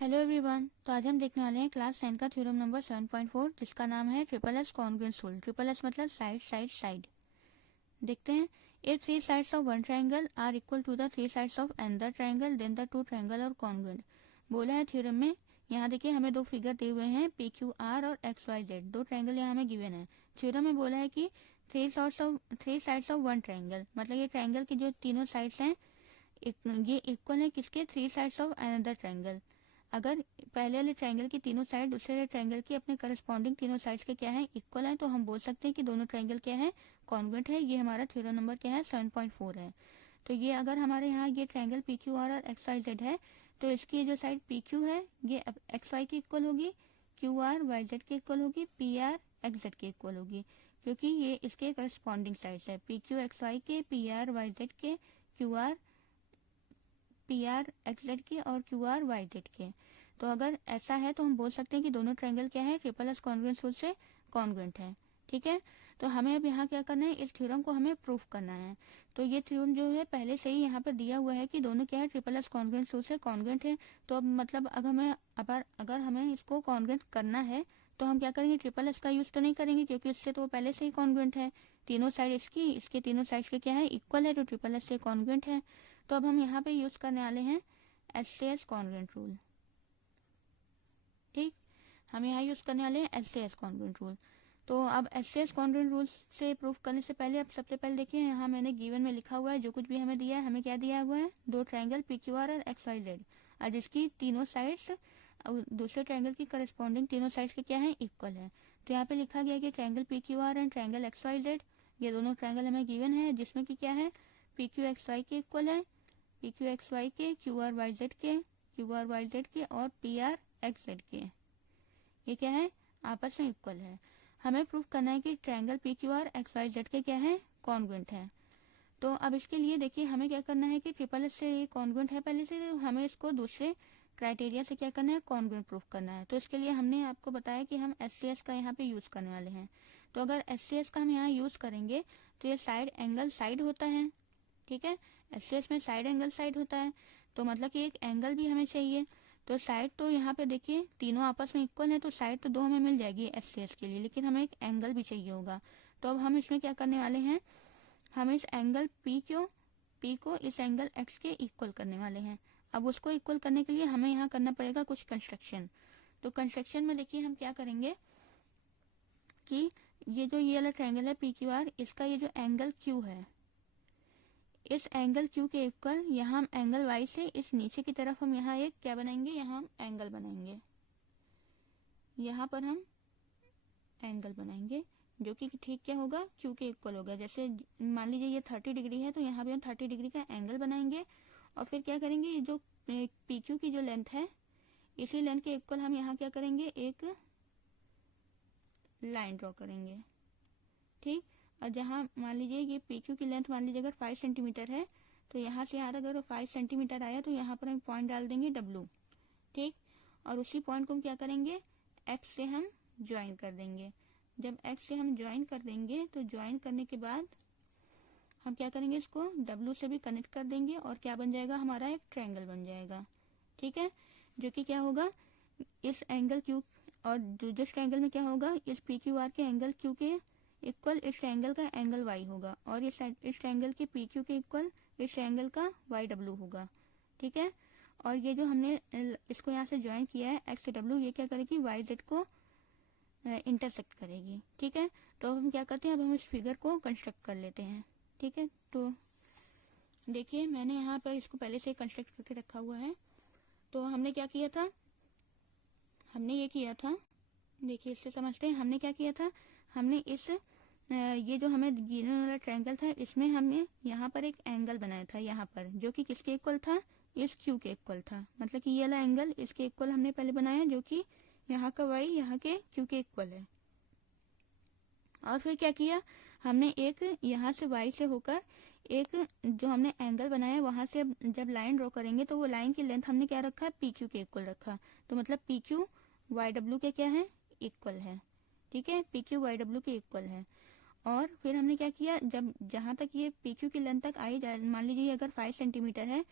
Hello everyone. तो आज हम देखने वाले हैं क्लास 10 का थ्योरम नंबर 7.4 जिसका नाम है triple S congruence rule. Triple S मतलब साइड साइड साइड। देखते हैं। If three sides of one triangle are equal to the three sides of another triangle then the two triangle are congruent. बोला है theorem में। यहाँ देखिए हमें दो फिगर दिए हुए हैं पी क्यू आर और एक्स वाई जेड। दो ट्राइंगल यहाँ हमें गिवन है। थ्योरम में बोला है कि three sides of one triangle मतलब ये ट्राइंगल की जो तीनों साइड्स हैं ये इक्वल है किसके, three sides of another triangle. अगर पहले वाले ट्रायंगल की तीनों साइड दूसरे वाले ट्रायंगल की अपने करस्पॉन्डिंग तीनों साइड्स के क्या है, इक्वल है, तो हम बोल सकते हैं कि दोनों ट्रायंगल क्या है, कॉन्ग्रुएंट है। ये हमारा थ्योरम नंबर क्या है, 7.4 है। तो ये अगर हमारे यहाँ ये ट्रायंगल पी क्यू आर और एक्स वाई जेड है तो इसकी जो साइड पी क्यू है ये एक्स वाई की इक्वल होगी, क्यू आर वाई जेड की इक्वल होगी, पी आर एक्स जेड की इक्वल होगी, क्योंकि ये इसके करस्पॉन्डिंग साइड्स है। पी क्यू एक्स वाई के, पी आर वाई जेड के, Q R P R x Z के और क्यू आर वाई जेड के। तो अगर ऐसा है तो हम बोल सकते हैं कि दोनों ट्रायंगल क्या है, ट्रिपल एस कॉन्ग्रुएंस रूल से कॉन्ग्रुएंट है। ठीक है। तो हमें अब यहाँ क्या करना है, इस थ्योरम को हमें प्रूफ करना है। तो ये थ्योरम जो है पहले से ही यहाँ पर दिया हुआ है कि दोनों क्या है, ट्रिपल एस कॉन्ग्रुएंस रूल से कॉन्ग्रुएंट है। तो अब मतलब अगर हमें इसको कॉन्ग्रुएंट करना है तो हम क्या करेंगे, ट्रिपल एस का यूज तो नहीं करेंगे क्योंकि इससे तो पहले से ही कॉन्ग्रुएंट है। तीनों साइड इसके तीनों साइड के क्या है, इक्वल है, तो ट्रिपल एस से कॉन्ग्रुएंट है। तो अब हम यहाँ पे यूज करने वाले हैं एस कॉन्ग्रुएंट रूल। ठीक, हम यहाँ यूज करने वाले हैं एस कॉन्ग्रुएंट रूल। तो अब एस कॉन्ग्रुएंट रूल से प्रूफ करने से पहले अब सबसे पहले देखिए यहाँ मैंने गिवन में लिखा हुआ है जो कुछ भी हमें दिया है, हमें क्या दिया हुआ है, दो ट्रायंगल पी क्यू आर और एक्स वाई जेड और जिसकी तीनों साइड्स दूसरे ट्रायंगल की करस्पॉन्डिंग तीनों साइड्स के क्या है, इक्वल है। तो यहाँ पे लिखा गया कि triangle P Q R and triangle X Y Z, ये दोनों ट्रायंगल हमें गिवन है जिसमें कि क्या है, पी क्यू एक्स वाई के इक्वल है, पी क्यू एक्स वाई के, क्यू आर वाई जेड के, क्यू आर वाई जेड के और पी आर एक्स जेड के, ये क्या है, आपस में इक्वल है। हमें प्रूफ करना है कि triangle P Q R X Y Z के क्या है, कॉन्ग्रुएंट है। तो अब इसके लिए देखिए हमें क्या करना है कि ट्रिपल एस से ये कॉन्ग्रुएंट है पहले से, तो हमें इसको दूसरे क्राइटेरिया से क्या करना है, कॉन्ग्रुएंट प्रूफ करना है। तो इसके लिए हमने आपको बताया कि हम एस का यहाँ पे यूज करने वाले हैं। तो अगर एस का हम यहाँ यूज करेंगे तो ये साइड एंगल साइड होता है। ठीक है, एस में साइड एंगल साइड होता है, तो मतलब कि एक एंगल भी हमें चाहिए। तो साइड तो यहाँ पे देखिए तीनों आपस में इक्वल है, तो साइड तो दो हमें मिल जाएगी एस के लिए, लेकिन हमें एक एंगल भी चाहिए होगा। तो अब हम इसमें क्या करने वाले हैं, हम इस एंगल पी को इस एंगल एक्स के इक्वल करने वाले हैं। अब उसको इक्वल करने के लिए हमें यहाँ करना पड़ेगा कुछ कंस्ट्रक्शन। तो कंस्ट्रक्शन में देखिए हम क्या करेंगे कि ये वाला ट्रायंगल है पी क्यू आर, इसका ये जो एंगल क्यू है, इस एंगल क्यू के इक्वल यहाँ हम एंगल वाई से इस नीचे की तरफ हम यहाँ एक क्या बनाएंगे, यहाँ हम एंगल बनाएंगे, यहाँ पर हम एंगल बनाएंगे जो कि ठीक क्या होगा, क्यू के इक्वल होगा। जैसे मान लीजिए ये 30 डिग्री है तो यहाँ भी हम 30 डिग्री का एंगल बनाएंगे और फिर क्या करेंगे, ये जो पी क्यू की जो लेंथ है इसी लेंथ के इक्वल हम यहाँ क्या करेंगे, एक लाइन ड्रॉ करेंगे। ठीक, और जहाँ मान लीजिए ये पी क्यू की लेंथ मान लीजिए अगर 5 सेंटीमीटर है तो यहाँ से यहाँ अगर 5 सेंटीमीटर आया तो यहाँ पर हम पॉइंट डाल देंगे डब्लू। ठीक, और उसी पॉइंट को हम क्या करेंगे, एक्स से हम ज्वाइन कर देंगे। जब एक्स से हम ज्वाइन कर देंगे तो ज्वाइन करने के बाद हम क्या करेंगे, इसको डब्लू से भी कनेक्ट कर देंगे और क्या बन जाएगा, हमारा एक ट्रायंगल बन जाएगा। ठीक है, जो कि क्या होगा, इस एंगल क्यू और जिस ट्रायंगल में क्या होगा, इस पी क्यू आर के एंगल क्यू के इक्वल इस ट्रायंगल का एंगल वाई होगा और इस ट्रायंगल के पी क्यू के इक्वल इस ट्रायंगल का वाई डब्लू होगा। ठीक है, और ये जो हमने इसको यहाँ से ज्वाइन किया है एक्स से डब्लू, ये क्या करेगी, वाई जेड को इंटरसेक्ट करेगी। ठीक है, तो अब हम क्या करते हैं, अब हम इस फिगर को कंस्ट्रक्ट कर लेते हैं। ठीक है, तो देखिए मैंने यहाँ पर इसको पहले से कंस्ट्रक्ट करके रखा हुआ है। तो हमने क्या किया था, हमने ये किया था, देखिए इससे समझते हैं हमने क्या किया था, हमने इस ये जो हमें गिवन वाला ट्रायंगल था इसमें हमने यहाँ पर एक एंगल बनाया था, यहाँ पर जो कि किसके इक्वल था, इस क्यू के इक्वल था। मतलब कि ये वाला एंगल इसके इक्वल हमने पहले बनाया जो कि यहाँ का वाई यहाँ के क्यू के इक्वल है। और फिर क्या किया, हमने एक यहाँ से वाई से होकर एक जो हमने एंगल बनाया वहां से जब लाइन ड्रॉ करेंगे तो वो लाइन की लेंथ हमने क्या रखा, पी क्यू के इक्वल रखा। तो मतलब पी क्यू वाई डब्ल्यू के क्या है, इक्वल है। ठीक है, पी क्यू वाई डब्ल्यू के इक्वल है। और फिर हमने क्या किया, जब जहां तक ये पी क्यू की लेंथ तक आई, मान लीजिए अगर 5 सेंटीमीटर है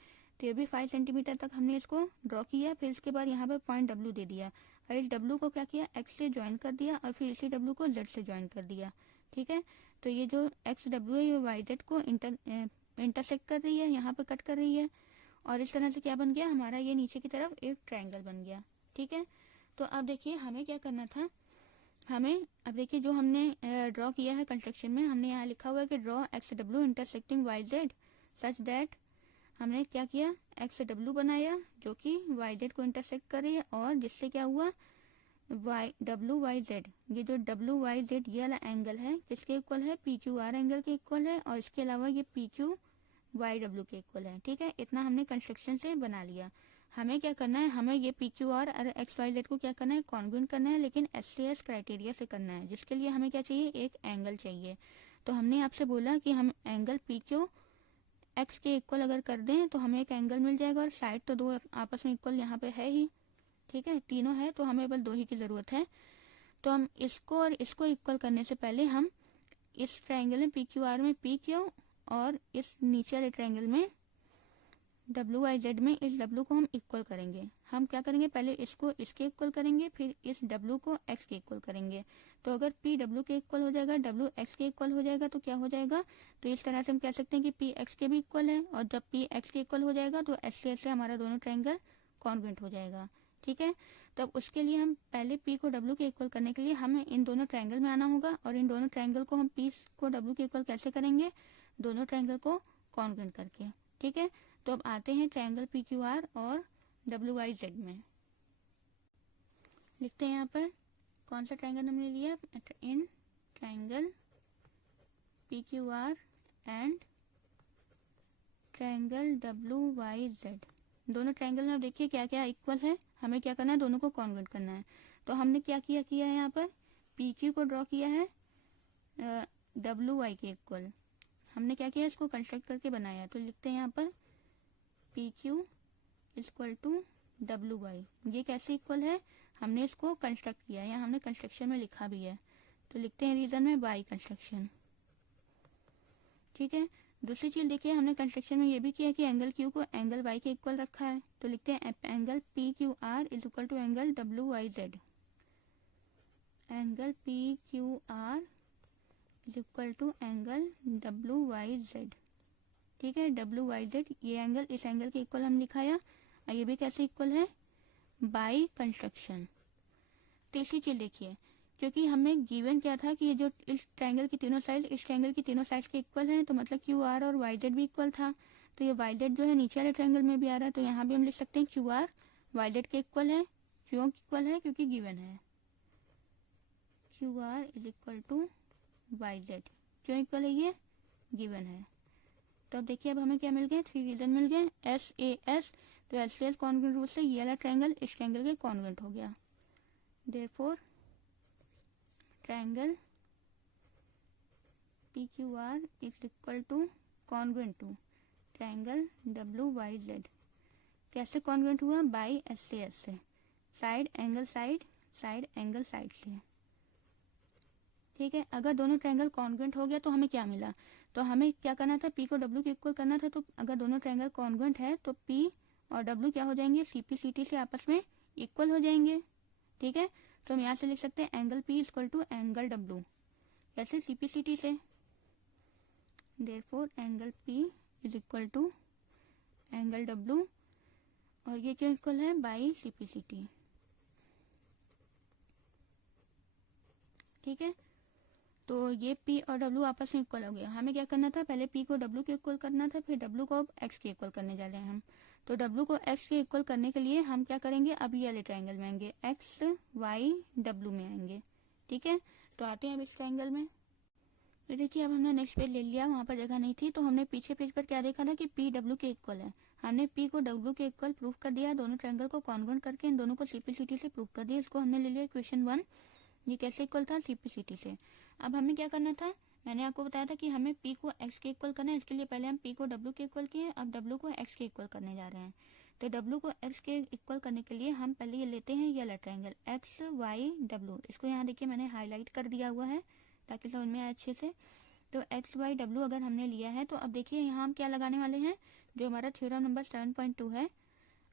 तो ये भी 5 सेंटीमीटर तक हमने इसको ड्रॉ किया। फिर इसके बाद यहाँ पे पॉइंट डब्ल्यू दे दिया और इस डब्ल्यू को क्या किया, एक्स से ज्वाइन कर दिया और फिर इसी डब्ल्यू को जेड से ज्वाइन कर दिया। ठीक है, तो ये जो एक्स डब्ल्यू है ये वाई जेड को इंटरसेक्ट कर रही है, यहाँ पे कट कर रही है और इस तरह से क्या बन गया हमारा, ये नीचे की तरफ एक ट्रायंगल बन गया। ठीक है, तो अब देखिए हमें क्या करना था, हमें अब देखिए जो हमने ड्रॉ किया है कंस्ट्रक्शन में, हमने यहाँ लिखा हुआ है कि draw X W intersecting Y Z such that, हमने क्या किया, एक्स डब्ल्यू बनाया जो कि वाई जेड को इंटरसेक्ट कर रही है और जिससे क्या हुआ, वाई डब्ल्यू वाई जेड, ये जो डब्ल्यू वाई जेड ये वाला एंगल है किसके इक्वल है, पी क्यू आर एंगल के इक्वल है और इसके अलावा ये पी क्यू वाई डब्ल्यू के इक्वल है। ठीक है, इतना हमने कंस्ट्रक्शन से बना लिया। हमें क्या करना है, हमें ये पी क्यू आर और एक्स वाई जेड को क्या करना है, कॉन्ग्रुएंट करना है, लेकिन एस क्राइटेरिया से करना है, जिसके लिए हमें क्या चाहिए, एक एंगल चाहिए। तो हमने आपसे बोला कि हम एंगल पी क्यू एक्स के इक्वल अगर कर दें तो हमें एक एंगल मिल जाएगा और साइड तो दो आपस में इक्वल यहाँ पे है ही। ठीक है, तीनों है तो हमें बस दो ही की जरूरत है। तो हम इसको और इसको इक्वल करने से पहले हम इस ट्रायंगल में पी क्यू आर में पी क्यू और इस नीचे वाले ट्रायंगल में डब्ल्यू वाई जेड में इस डब्ल्यू को हम इक्वल करेंगे। हम क्या करेंगे, पहले इसको इसके इक्वल करेंगे, फिर इस डब्ल्यू को एक्स के इक्वल करेंगे। तो अगर पी डब्ल्यू के इक्वल हो जाएगा, डब्ल्यू एक्स के इक्वल हो जाएगा तो क्या हो जाएगा, तो इस तरह से हम कह सकते हैं कि पी एक्स के भी इक्वल है और जब पी एक्स के इक्वल हो जाएगा तो एस से हमारा दोनों ट्रायंगल कॉन्ग्रुएंट हो जाएगा। ठीक है, तब उसके लिए हम पहले पी को डब्ल्यू के इक्वल करने के लिए हमें इन दोनों ट्रायंगल में आना होगा और इन दोनों ट्रायंगल को हम पी को डब्ल्यू के इक्वल कैसे करेंगे, दोनों ट्रायंगल को कॉन्ग्रुएंट करके। ठीक है, तो अब आते हैं ट्रायंगल पी क्यू आर और डब्ल्यू वाई जेड में। लिखते हैं यहाँ पर कौन सा ट्रायंगल हमने लिया, इन triangle P Q R and triangle W Y Z, दोनों ट्रायंगल में अब देखिए क्या क्या इक्वल है, हमें क्या करना है, दोनों को कॉन्ग्रुएंट करना है। तो हमने क्या किया है, यहाँ पर पी क्यू को ड्रॉ किया है डब्ल्यू वाई के इक्वल, हमने क्या किया, इसको कंस्ट्रक्ट करके बनाया। तो लिखते हैं यहाँ पर P Q equal to W Y, ये कैसे इक्वल है, हमने इसको कंस्ट्रक्ट किया है, यहाँ हमने कंस्ट्रक्शन में लिखा भी है। तो लिखते हैं रीजन में बाई कंस्ट्रक्शन। ठीक है, दूसरी चीज देखिए हमने कंस्ट्रक्शन में ये भी किया कि एंगल क्यू को एंगल वाई के इक्वल रखा है। तो लिखते हैं angle P Q R is equal to angle W Y Z, angle P Q R is equal to angle W Y Z. ठीक है, डब्ल्यू वाई जेड ये एंगल इस एंगल के इक्वल हम लिखाया और ये भी कैसे इक्वल है, बाई कंस्ट्रक्शन। तीसरी चीज देखिए, क्योंकि हमें गिवन क्या था कि ये जो इस ट्रायंगल की तीनों साइड इस ट्रायंगल की तीनों साइड्स के इक्वल हैं, तो मतलब क्यू आर और वाई जेड भी इक्वल था। तो ये वाई जेड जो है नीचे वाले ट्रायंगल में भी आ रहा है, तो यहाँ भी हम लिख सकते हैं क्यू आर वाई जेड के इक्वल है। क्यों इक्वल है, क्योंकि गिवन है Q R is equal to Y Z, क्यों इक्वल है, ये गिवन है। तो अब देखिए अब हमें क्या मिल गए, 3 रीजन मिल गए, एस ए एस। तो एस एस कॉन्ग्रुएंट रूल से ये वाला ट्रायंगल इस ट्रायंगल के कॉन्ग्रुएंट हो गया। Therefore triangle P Q R is equal to congruent to triangle W Y Z. कैसे कॉन्ग्रुएंट हुआ, बाई एस से, side angle side, side angle side से। ठीक है, अगर दोनों ट्रायंगल कॉन्ग्रुएंट हो गया तो हमें क्या मिला, तो हमें क्या करना था, पी को डब्ल्यू के इक्वल करना था। तो अगर दोनों ट्रायंगल कॉन्ग्रुएंट है तो पी और डब्ल्यू क्या हो जाएंगे, सीपी सीटी से आपस में इक्वल हो जाएंगे। ठीक है, तो हम यहाँ से लिख सकते हैं angle P equal to angle W, कैसे, सीपी सीटी से। Therefore angle P is equal to angle W, और ये क्यों इक्वल है, बाई सीपी सीटी। ठीक है, तो ये P और W आपस में इक्वल हो गया। हमें क्या करना था, पहले P को W के इक्वल करना था, फिर W को अब X के इक्वल करने जा रहे हैं हम। तो W को X के इक्वल करने के लिए हम क्या करेंगे, अब ये वाले ट्रायंगल में आएंगे, X Y W में आएंगे। ठीक है, तो आते हैं अब इस ट्रायंगल में। तो देखिए अब हमने नेक्स्ट पेज ले लिया, वहाँ पर जगह नहीं थी, तो हमने पीछे पेज पर क्या देखा था कि P W के इक्वल है। हमने P को W के इक्वल प्रूव कर दिया, दोनों ट्रायंगल को कॉन्ग्रुएंट करके इन दोनों को CP/CT से प्रूव कर दिया। इसको हमने ले लिया इक्वेशन 1, ये कैसे इक्वल था, CP/CT से। अब हमें क्या करना था, मैंने आपको बताया था कि हमें P को X के इक्वल करना है, इसके लिए पहले हम P को W के इक्वल किए, अब W को X के इक्वल करने जा रहे हैं। तो W को X के इक्वल करने के लिए हम पहले ये लेते हैं ये वाला ट्रायंगल X Y W, इसको यहाँ देखिए मैंने हाईलाइट कर दिया हुआ है ताकि समझ में आए अच्छे से। तो X Y W अगर हमने लिया है तो अब देखिए यहाँ हम क्या लगाने वाले हैं, जो हमारा थ्योरम नंबर 7.2 है,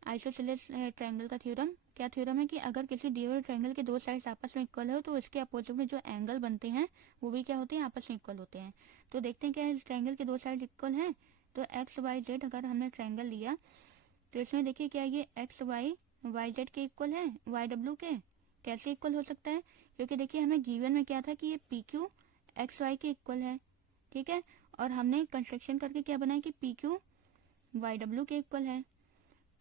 आइसोसेलेस ट्रायंगल का थ्योरम। क्या थ्योरम है कि अगर किसी दिए हुए ट्रायंगल के दो साइड्स आपस में इक्वल हो तो इसके अपोजिट में जो एंगल बनते हैं वो भी क्या होते हैं, आपस में इक्वल होते हैं। तो देखते हैं क्या इस ट्रायंगल के दो साइड इक्वल हैं। तो एक्स वाई जेड अगर हमने ट्रायंगल लिया तो इसमें देखिए क्या ये एक्स वाई वाई जेड के इक्वल है, वाई डब्ल्यू के। कैसे इक्वल हो सकता है, क्योंकि देखिए हमें गिवन में क्या था कि ये पी क्यू एक्स वाई के इक्वल है, ठीक है। और हमने कंस्ट्रक्शन करके क्या बनाया कि पी क्यू वाई डब्ल्यू के इक्वल है।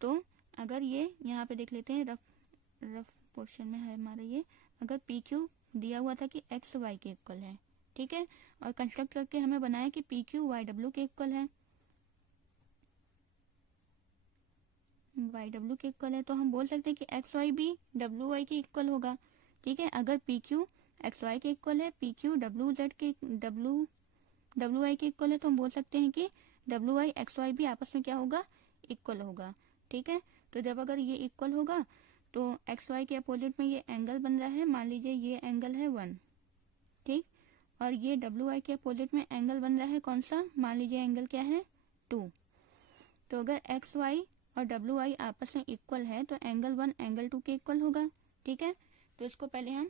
तो अगर ये यहाँ पे देख लेते हैं, रफ क्वेश्चन में है हमारा ये, अगर पी क्यू दिया हुआ था कि एक्स वाई के इक्वल है, ठीक है, और कंस्ट्रक्ट करके हमें बनाया कि पी क्यू वाई डब्ल्यू के इक्वल है, वाई डब्ल्यू के इक्वल है, तो हम बोल सकते हैं कि एक्स वाई भी डब्ल्यू वाई के इक्वल होगा, ठीक है। अगर पी क्यू एक्स वाई के इक्वल है, पी क्यू डब्ल्यू जेड के डब्ल्यू वाई के इक्वल है, तो हम बोल सकते हैं कि डब्ल्यू वाई एक्स वाई भी आपस में क्या होगा, इक्वल होगा, ठीक है। तो जब अगर ये इक्वल होगा तो एक्स वाई के अपोजिट में ये एंगल बन रहा है, मान लीजिए ये एंगल है 1, ठीक, और ये डब्ल्यू वाई के अपोजिट में एंगल बन रहा है कौन सा, मान लीजिए एंगल क्या है 2। तो अगर एक्स वाई और डब्ल्यू वाई आपस में इक्वल है तो एंगल 1 एंगल 2 के इक्वल होगा, ठीक है। तो इसको पहले हम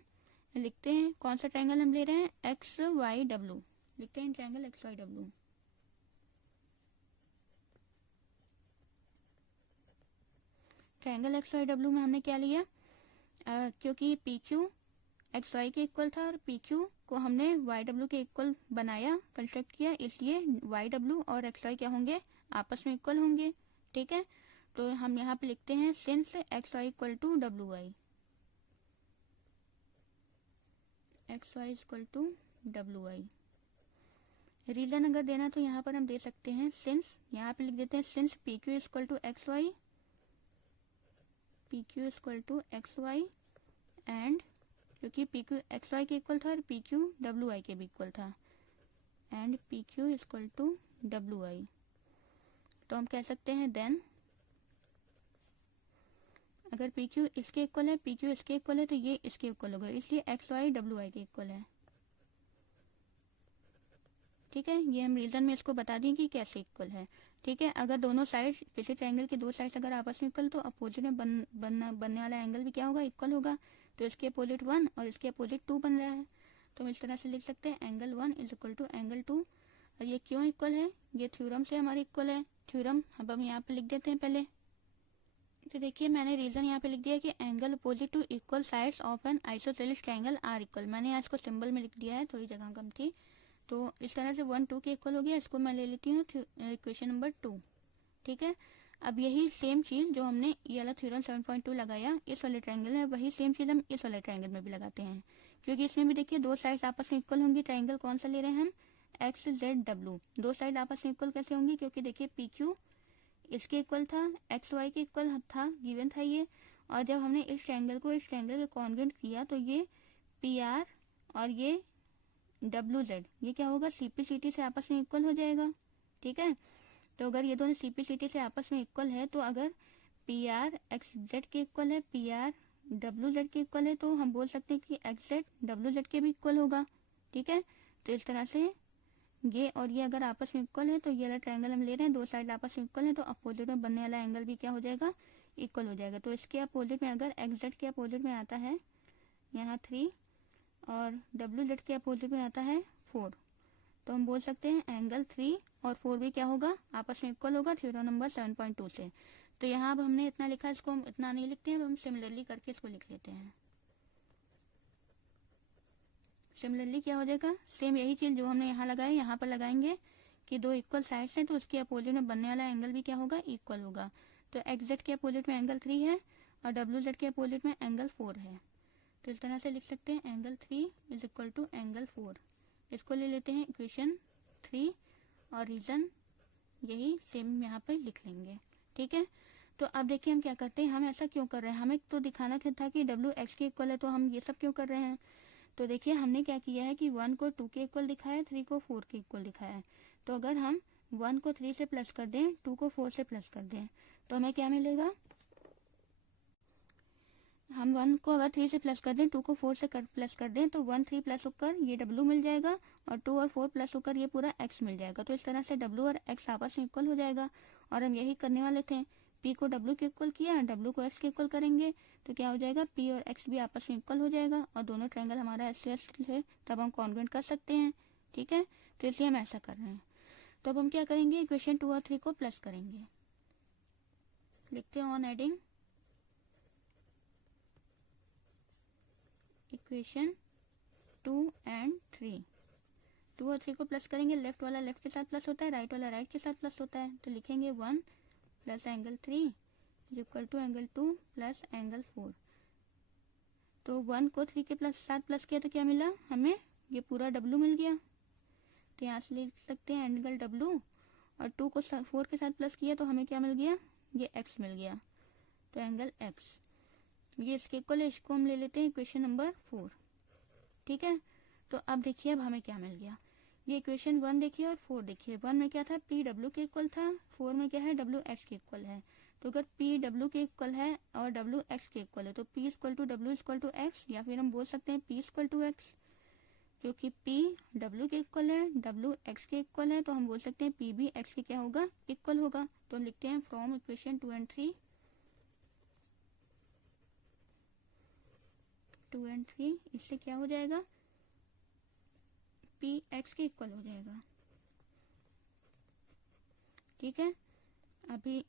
लिखते हैं, कौन सा ट्रायंगल हम ले रहे हैं, एक्स वाई डब्ल्यू, लिखते हैं triangle X Y W. Triangle X Y W में हमने क्या लिया, क्योंकि पी क्यू एक्स वाई के इक्वल था और पी क्यू को हमने वाई डब्ल्यू के इक्वल बनाया, कंस्ट्रक्ट किया, इसलिए वाई डब्ल्यू और एक्स वाई क्या होंगे, आपस में इक्वल होंगे, ठीक है। तो हम यहाँ पे लिखते हैं since X Y equal to W Y, X Y equal to W Y. Reason अगर देना तो यहाँ पर हम दे सकते हैं सिंस, यहाँ पे लिख देते हैं since P Q equal to X Y, P Q equal to X Y and, क्योंकि पी क्यू एक्स वाई के इक्वल था और पी क्यू डब्ल्यू वाई के भी इक्वल था, and P Q equal to W Y. तो हम कह सकते हैं देन अगर पी क्यू इसके इक्वल है, पी क्यू इसके इक्वल है, तो ये इसके इक्वल होगा, इसलिए एक्स वाई डब्ल्यू वाई के इक्वल है, ठीक है। ये हम रीजन में इसको बता दें कि कैसे इक्वल है, ठीक है। अगर दोनों साइड किसी ट्रायंगल के दो साइड्स अगर आपस में इक्वल तो अपोजिट में बनने वाला एंगल भी क्या होगा, इक्वल होगा। तो इसके अपोजिट 1 और इसके अपोजिट 2 बन रहा है, तो हम इस तरह से लिख सकते हैं angle 1 is equal to angle 2। और ये क्यों इक्वल है, ये थ्योरम से हमारे इक्वल है, थ्योरम अब हम यहाँ पे लिख देते हैं पहले। तो देखिए मैंने रीजन यहाँ पे लिख दिया कि angle opposite to equal sides of an isosceles triangle are equal, मैंने यहाँ इसको सिंबल में लिख दिया है, थोड़ी जगह कम थी। तो इस तरह से 1 2 के इक्वल हो गया, इसको मैं ले लेती हूँ इक्वेशन नंबर 2, ठीक है। अब यही सेम चीज जो हमने ये वाला थ्योरम 7.2 लगाया इस वाले ट्रायंगल में, वही सेम चीज हम इस वाले ट्रायंगल में भी लगाते हैं, क्योंकि इसमें भी देखिए दो साइड्स आपस में इक्वल होंगी। ट्रायंगल कौन सा ले रहे हैं हम, एक्स जेड डब्ल्यू, दो साइड आपस में इक्वल कैसे होंगी, क्योंकि देखिए पी क्यू इसके इक्वल था, एक्स वाई के इक्वल था, गिवन था ये, और जब हमने इस ट्रायंगल को इस ट्रायंगल के कॉन्ग्रुएंट किया तो ये पी आर और ये डब्ल्यू जेड ये क्या होगा, सीपीसीटी से आपस में इक्वल हो जाएगा, ठीक है। तो अगर ये दोनों सीपीसीटी से आपस में इक्वल है तो अगर पी आर एक्स जेड के इक्वल है, पी आर डब्ल्यू जेड के इक्वल है, तो हम बोल सकते हैं कि एक्स जेड डब्ल्यू जेड के भी इक्वल होगा, ठीक है। तो इस तरह से ये और ये अगर आपस में इक्वल है तो ये वाला ट्रायंगल हम ले रहे हैं, दो साइड आपस में इक्वल है, तो अपोजिट में बनने वाला एंगल भी क्या हो जाएगा, इक्वल हो जाएगा। तो इसके अपोजिट में अगर एक्स जेड के अपोजिट में आता है यहाँ 3 और डब्ल्यू जेड के अपोजिट में आता है 4, तो हम बोल सकते हैं एंगल 3 और 4 भी क्या होगा, आपस में इक्वल होगा थ्योरम नंबर 7.2 से। तो यहाँ अब हमने इतना लिखा, इसको हम इतना नहीं लिखते हैं, हम सिमिलरली करके इसको लिख लेते हैं। सिमिलरली क्या हो जाएगा, सेम यही चीज जो हमने यहाँ लगाया यहाँ पर लगाएंगे कि दो इक्वल साइड्स हैं तो उसके अपोजिट में बनने वाला एंगल भी क्या होगा, इक्वल होगा। तो एक्स जेड के अपोजिट में एंगल 3 है और डब्ल्यू जेड के अपोजिट में एंगल 4 है, तो इस तरह से लिख सकते हैं angle 3 is equal to angle 4। इसको ले लेते हैं इक्वेशन 3 और रीजन यही सेम यहाँ पे लिख लेंगे, ठीक है। तो अब देखिए हम क्या करते हैं, हम ऐसा क्यों कर रहे हैं, हमें तो दिखाना था कि डब्ल्यू एक्स के इक्वल है, तो हम ये सब क्यों कर रहे हैं। तो देखिए हमने क्या किया है कि 1 को 2 के इक्वल दिखाया, 3 को 4 के इक्वल दिखाया है। तो अगर हम 1 को 3 से प्लस कर दें, 2 को 4 से प्लस कर दें, तो हमें क्या मिलेगा, हम 1 को अगर 3 से प्लस कर दें, 2 को 4 से प्लस कर दें, तो 1 3 प्लस होकर ये W मिल जाएगा और 2 और 4 प्लस होकर ये पूरा X मिल जाएगा। तो इस तरह से W और X आपस में इक्वल हो जाएगा। और हम यही करने वाले थे, P को W के इक्वल किया, W को X के इक्वल करेंगे तो क्या हो जाएगा, P और X भी आपस में इक्वल हो जाएगा और दोनों ट्रायंगल हमारा एस है, तब हम कॉन्ग्रुएंट कर सकते हैं। ठीक है, तो इसलिए हम ऐसा कर रहे हैं। तो अब हम क्या करेंगे, इक्वेशन 2 और 3 को प्लस करेंगे। लिखते हैं ऑन एडिंग इक्वेशन 2 एंड 3। 2 और 3 को प्लस करेंगे, लेफ्ट वाला लेफ्ट के साथ प्लस होता है, राइट वाला राइट के साथ प्लस होता है। तो लिखेंगे 1 plus angle 3 is equal to angle 2 plus angle 4। तो 1 को 3 के साथ प्लस किया तो क्या मिला हमें, ये पूरा W मिल गया। तो यहाँ से लिख सकते हैं एंगल W, और 2 को 4 के साथ प्लस किया तो हमें क्या मिल गया, ये X मिल गया। तो एंगल X ये इसके इक्वल है, इसको हम ले लेते हैं इक्वेशन नंबर 4। ठीक है, तो अब देखिए अब हमें क्या मिल गया। ये इक्वेशन 1 देखिए और 4 देखिए। 1 में क्या था, P W के इक्वल था, 4 में क्या है, W X के इक्वल है। तो अगर P W के इक्वल है और W X के इक्वल है तो P equal to W equal to X, या फिर हम बोल सकते हैं P इक्वल टू X। क्योंकि P W के इक्वल है, W X के इक्वल है, तो हम बोल सकते हैं P भी X के क्या होगा, इक्वल होगा। तो हम लिखते हैं फ्रॉम इक्वेशन 2 एंड 3 इससे क्या हो जाएगा, P X के इक्वल हो जाएगा। ठीक है, अभी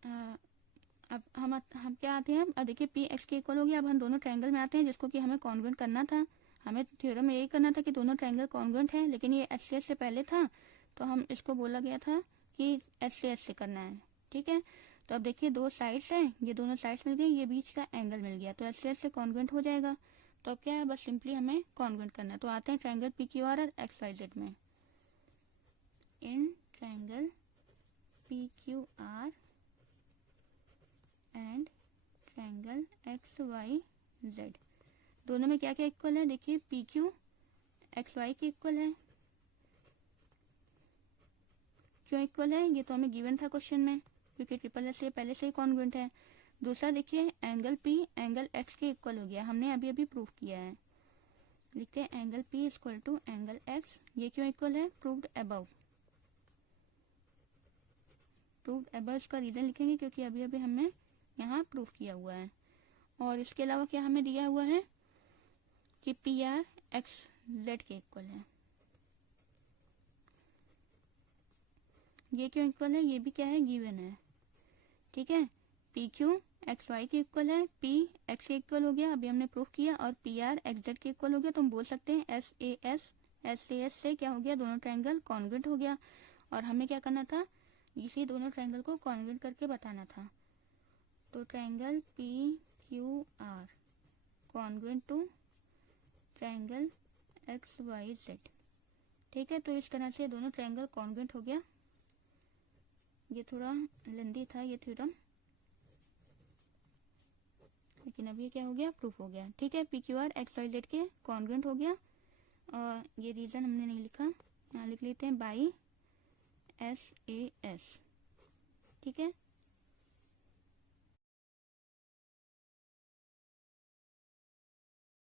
अब हम क्या आते हैं, अब देखिए P X के इक्वल हो गया। अब हम दोनों ट्रायंगल में आते हैं जिसको कि हमें कॉन्ग्रुएंट करना था। हमें थ्योरम में यही करना था कि दोनों ट्रायंगल कॉन्ग्रुएंट है, लेकिन ये SCS से पहले था तो हम इसको बोला गया था कि SCS से करना है। ठीक है, तो अब देखिए दो साइड्स हैं, ये दोनों साइड्स मिल गई, ये बीच का एंगल मिल गया, तो SCS से कॉन्ग्रुएंट हो जाएगा। तो अब क्या है, बस सिंपली हमें कॉन्ग्रुएंट करना है। तो आते हैं ट्रायंगल PQR और XYZ में। In triangle PQR and triangle XYZ, दोनों में क्या क्या इक्वल है, देखिए PQ XY के इक्वल है। क्यों इक्वल है, ये तो हमें गिवन था क्वेश्चन में, क्योंकि ट्रिपल एस से पहले से ही कॉन्ग्रुएंट है। दूसरा देखिए एंगल P एंगल X के इक्वल हो गया, हमने अभी अभी प्रूफ किया है। लिखते हैं angle P equal to angle X, ये क्यों इक्वल है, प्रूव्ड अबव। प्रूव्ड अबव इसका रीजन लिखेंगे क्योंकि अभी अभी हमने यहाँ प्रूफ किया हुआ है। और इसके अलावा क्या हमें दिया हुआ है कि PR XZ के इक्वल है। ये क्यों इक्वल है, ये भी क्या है, गिवन है। ठीक है, PQ XY के इक्वल है, P X के इक्वल हो गया, अभी हमने प्रूफ किया, और PR XZ के इक्वल हो गया। तो हम बोल सकते हैं SAS से क्या हो गया, दोनों ट्रायंगल कॉन्ग्रुएंट हो गया। और हमें क्या करना था, इसी दोनों ट्रायंगल को कॉन्ग्रुएंट करके बताना था। तो triangle PQR congruent to triangle XYZ। ठीक है, तो इस तरह से दोनों ट्रायंगल कॉन्ग्रुएंट हो गया। ये थोड़ा लेंदी था ये थ्योरम, लेकिन अब ये क्या हो गया, प्रूफ हो गया। ठीक है, PQR XYZ के कॉन्ग्रुएंट हो गया। और ये रीजन हमने नहीं लिखा, यहाँ लिख लेते हैं बाई SAS। ठीक है।